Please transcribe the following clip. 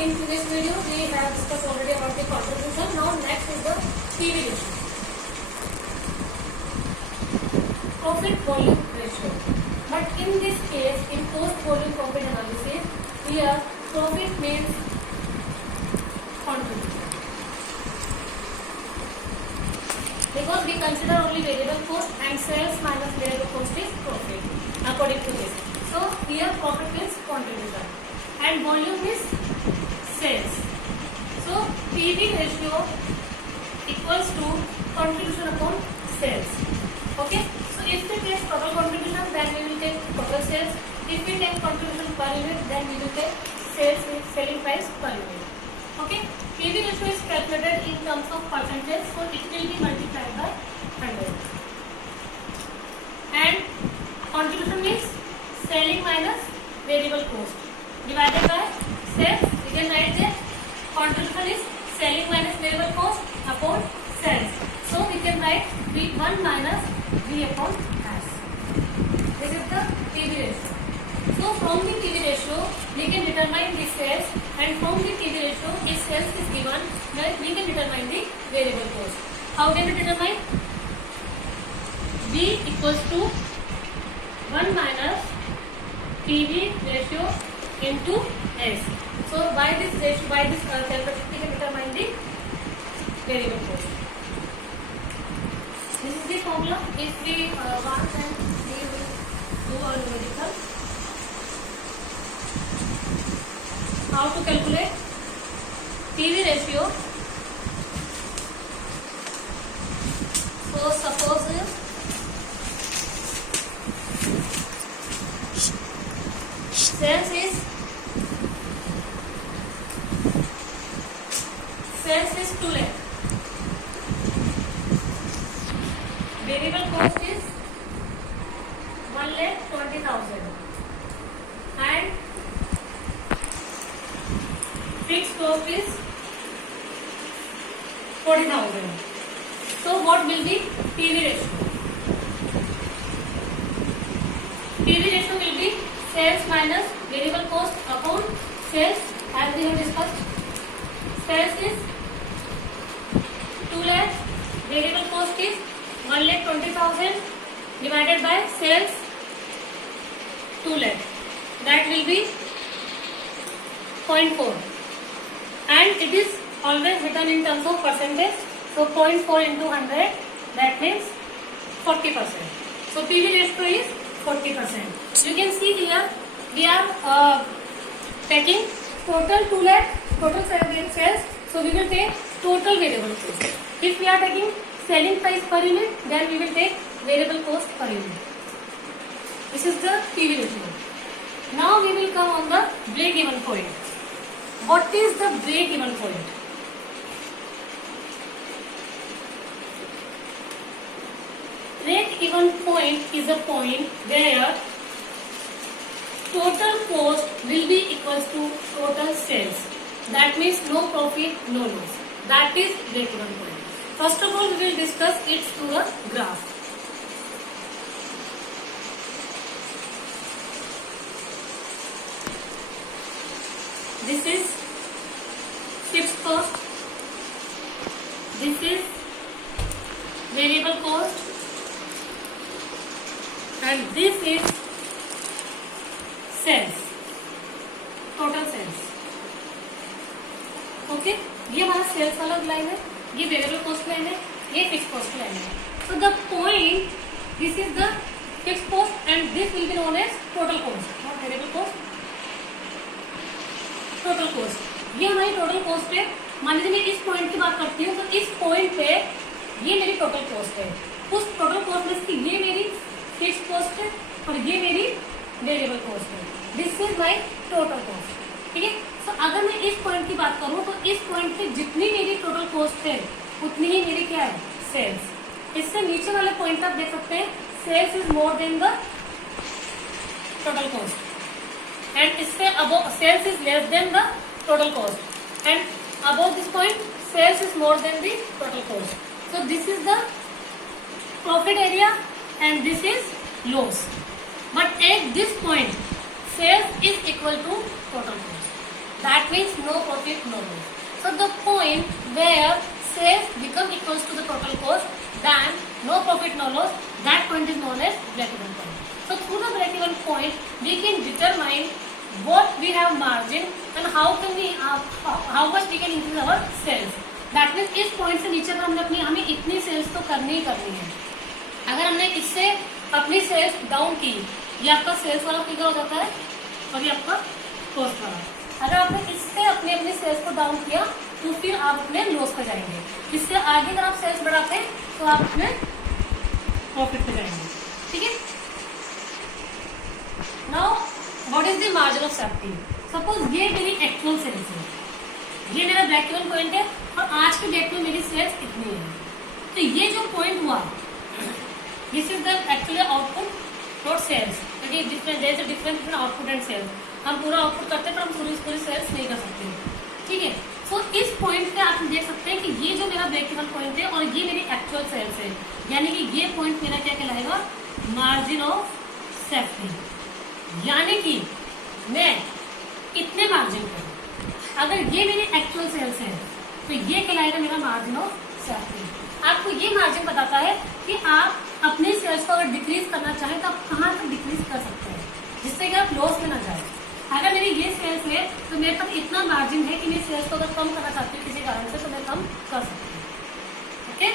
in this video we have discussed already about the contribution. Now next is the PV ratio, profit volume ratio. But in this case, in post volume profit analysis, here profit means contribution, because we consider only variable cost and sales minus variable cost is profit according to this. So here profit means contribution and volume is sales. So PV ratio equals to contribution upon sales. Okay. So if we take total contribution, then we will take total sales. If we take contribution per unit, then we will take sales with selling price per unit. Okay. PV ratio is calculated in terms of percentage, so it will be multiplied by 100. And contribution means selling minus variable cost divided by sales. We can write that contribution is selling minus variable cost upon sales. So we can write V1 minus V upon S. This is the PV ratio. So from the PV ratio we can determine the sales, and from the PV ratio if sales is given, then we can determine the variable cost. How can we determine? V equals to 1 minus PV ratio into S. So by this ratio, by this calculation, we can determine the variable cost. This is the formula. If we want, then we will do our numerical. How to calculate PV ratio? So suppose sales is 2 lakh. Variable cost is 1,20,000 and fixed cost is 40,000. So what will be PV ratio? PV ratio will be sales minus variable cost upon sales, as we have discussed. Sales is 2 lakh, variable cost is 1,20,000 divided by sales 2 lakh. That will be 0.4, and it is always written in terms of percentage. So 0.4 into 100, that means 40%. So PV ratio is 40%. You can see here we are taking total 2 lakh, total sales. So we will take total variable cost. If we are taking selling price per unit, then we will take variable cost per unit. This is the PV ratio. Now we will come on the break-even point. What is the break-even point? Break-even point is a point where total cost will be equals to total sales. That means no profit, no loss. That is break-even point. First of all, we will discuss it through a graph. This is fixed cost. This is variable cost. And this is sales, total sales. Okay, ये हमारा sales वाला line है, ये variable cost line है, ये fix cost line है. So the point, this is the fix cost and this will be known as total cost, not variable cost, total cost. ये हमारी टोटल कॉस्ट है. मान लीजिए मैं इस पॉइंट की बात करती हूँ, तो इस पॉइंट पे ये मेरी टोटल कॉस्ट है. उस टोटल कॉस्ट में से ये मेरी फिक्स कॉस्ट है और ये मेरी वेरिएबल कॉस्ट है. This is my total cost. ठीक है. तो अगर मैं इस पॉइंट की बात करूं, तो इस पॉइंट पे जितनी मेरी टोटल कॉस्ट है उतनी ही मेरी क्या है, सेल्स. इससे नीचे वाले पॉइंट आप देख सकते हैं, sales is more than the total cost and इससे above sales is less than the total cost and above this point sales is more than the total cost. So this is the profit area and this is loss. But at this point, sales is equal to total cost. That means no profit, no loss. So the point where sales become equals to the total cost, then no profit, no loss, that point is known as break-even point. So through the break-even point, we can determine what we have margin and how can we how much we can increase our sales. That means इस point से नीचे पर हमें इतनी sales तो करनी ही करनी है. अगर हमने इससे अपनी सेल्स डाउन की, ये आपका सेल्स वाला फिगर हो जाता है और ये आपका कॉस्ट वाला. अगर आपने इससे अपनी सेल्स को डाउन किया तो फिर आप अपने लॉस पे जाएंगे. इससे आगे अगर आप सेल्स बढ़ाते हैं तो आप अपने प्रॉफिट पे जाएंगे. ठीक है. Now what is the margin of safety. Suppose ये मेरी एक्चुअल सेल्स है, ये मेरा ब्रेक इवन पॉइंट है और आज के डेट में मेरी सेल्स इतनी है. तो ये जो पॉइंट हुआ, this is the actually output not sales. क्योंकि difference between output and sales. हम पूरा आउटपुट करते हैं पर हम पूरी सेल्स नहीं कर सकते. ठीक है. तो इस पॉइंट पे आप देख सकते हैं कि ये जो मेरा ब्रेक इवन पॉइंट है और ये मेरी एक्चुअल सेल्स है, यानी कि ये पॉइंट मेरा क्या कहलाएगा, मार्जिन ऑफ सेफ्टी. यानी कि मैं इतने मार्जिन पर, अगर ये मेरी एक्चुअल सेल्स है तो ये कहलाएगा मेरा मार्जिन ऑफ सेफ्टी. आपको ये मार्जिन बताता है कि आप अपने सेल्स को अगर डिक्रीज करना चाहें तो आप कहाँ तक डिक्रीज कर सकते हैं जिससे कि आप लॉस में ना जाए. अगर मेरी ये सेल्स है तो मेरे पास इतना मार्जिन है कि मेरी सेल्स को अगर कम करना चाहती हूँ किसी कारण से तो मैं कम कर सकती हूँ. ओके.